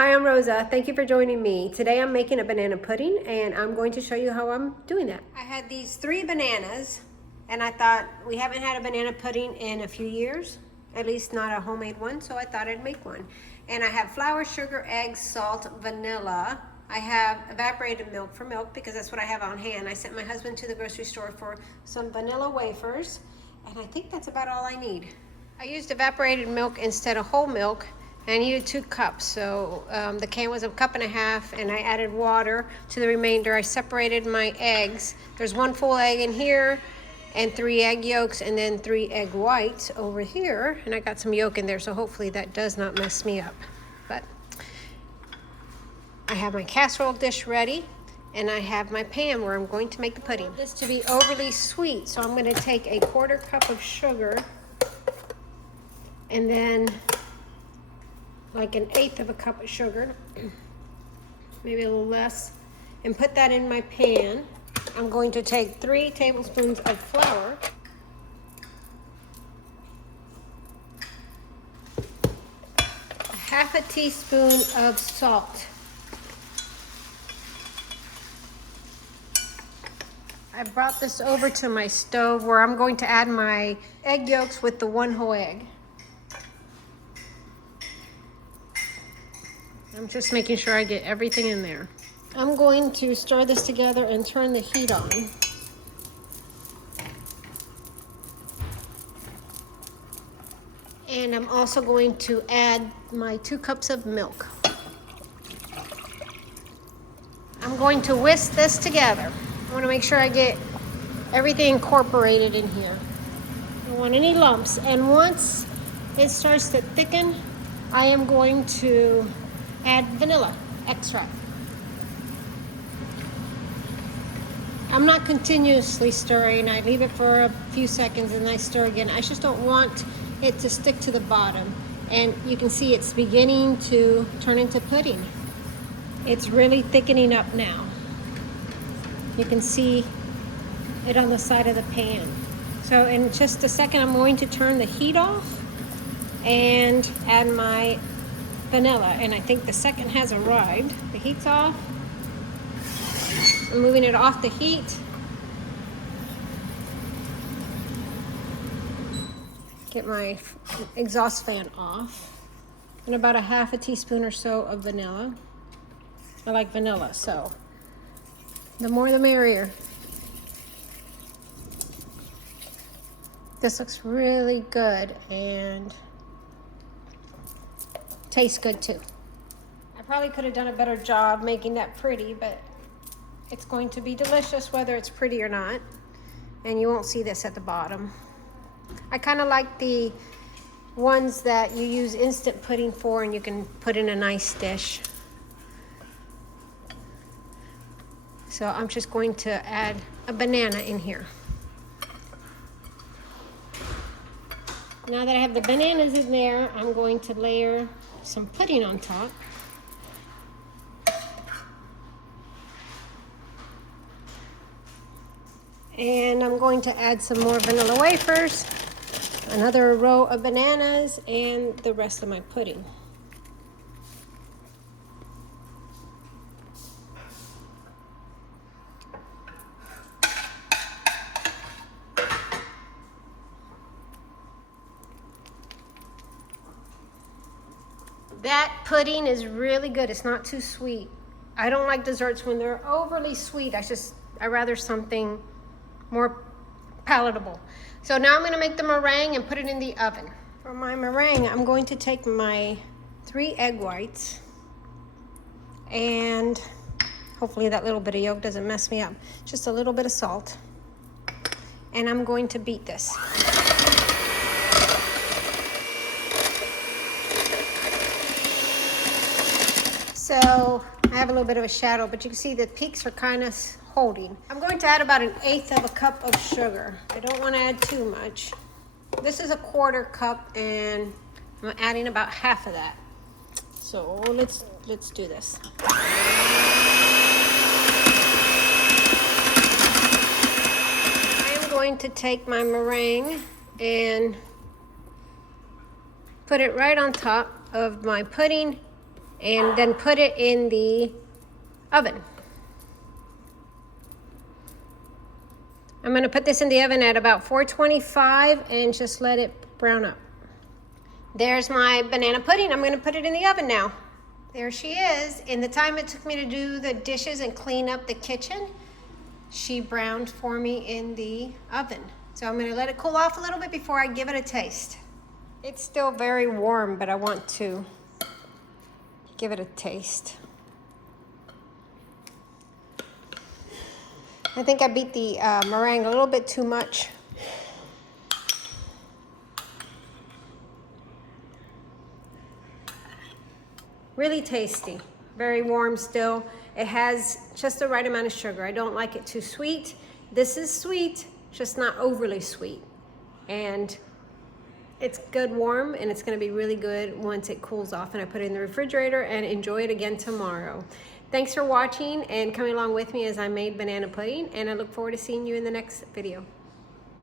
Hi, I'm Rosa. Thank you for joining me. Today I'm making a banana pudding and I'm going to show you how I'm doing that. I had these 3 bananas and I thought we haven't had a banana pudding in a few years, at least not a homemade one, so I thought I'd make one. And I have flour, sugar, eggs, salt, vanilla. I have evaporated milk for milk because that's what I have on hand. I sent my husband to the grocery store for some vanilla wafers and I think that's about all I need. I used evaporated milk instead of whole milk. I needed 2 cups, so the can was 1.5 cups, and I added water to the remainder. I separated my eggs. There's 1 full egg in here, and 3 egg yolks, and then 3 egg whites over here, and I got some yolk in there, so hopefully that does not mess me up. But I have my casserole dish ready, and I have my pan where I'm going to make the pudding. I want this to be overly sweet, so I'm going to take a 1/4 cup of sugar, and then like 1/8 cup of sugar, maybe a little less, and put that in my pan. I'm going to take 3 tablespoons of flour, a 1/2 teaspoon of salt. I brought this over to my stove where I'm going to add my egg yolks with the 1 whole egg. I'm just making sure I get everything in there. I'm going to stir this together and turn the heat on. And I'm also going to add my 2 cups of milk. I'm going to whisk this together. I want to make sure I get everything incorporated in here. I don't want any lumps. And once it starts to thicken, I am going to add vanilla extract. I'm not continuously stirring. I leave it for a few seconds and I stir again. I just don't want it to stick to the bottom. And you can see it's beginning to turn into pudding. It's really thickening up now. You can see it on the side of the pan. So in just a second, I'm going to turn the heat off and add my vanilla, and I think the second has arrived. The heat's off. I'm moving it off the heat. Get my exhaust fan off. And about a 1/2 teaspoon or so of vanilla. I like vanilla, so the more the merrier. This looks really good and tastes good too. I probably could have done a better job making that pretty, but it's going to be delicious whether it's pretty or not. And you won't see this at the bottom. I kind of like the ones that you use instant pudding for and you can put in a nice dish. So I'm just going to add a banana in here. Now that I have the bananas in there, I'm going to layer some pudding on top. And I'm going to add some more vanilla wafers, another row of bananas, and the rest of my pudding. That pudding is really good. It's not too sweet. I don't like desserts when they're overly sweet. I rather something more palatable. So now I'm going to make the meringue and put it in the oven. For my meringue, I'm going to take my 3 egg whites, and hopefully that little bit of yolk doesn't mess me up. Just a little bit of salt. And I'm going to beat this. So I have a little bit of a shadow, but you can see the peaks are kind of holding. I'm going to add about 1/8 cup of sugar. I don't want to add too much. This is a 1/4 cup, and I'm adding about half of that. So let's do this. I am going to take my meringue and put it right on top of my pudding and then put it in the oven. I'm gonna put this in the oven at about 425 and just let it brown up. There's my banana pudding. I'm gonna put it in the oven now. There she is. In the time it took me to do the dishes and clean up the kitchen, she browned for me in the oven. So I'm gonna let it cool off a little bit before I give it a taste. It's still very warm, but I want to give it a taste. I think I beat the meringue a little bit too much. Really tasty, very warm still. It has just the right amount of sugar. I don't like it too sweet. This is sweet, just not overly sweet. And it's good warm, and it's gonna be really good once it cools off and I put it in the refrigerator and enjoy it again tomorrow. Thanks for watching and coming along with me as I made banana pudding, and I look forward to seeing you in the next video.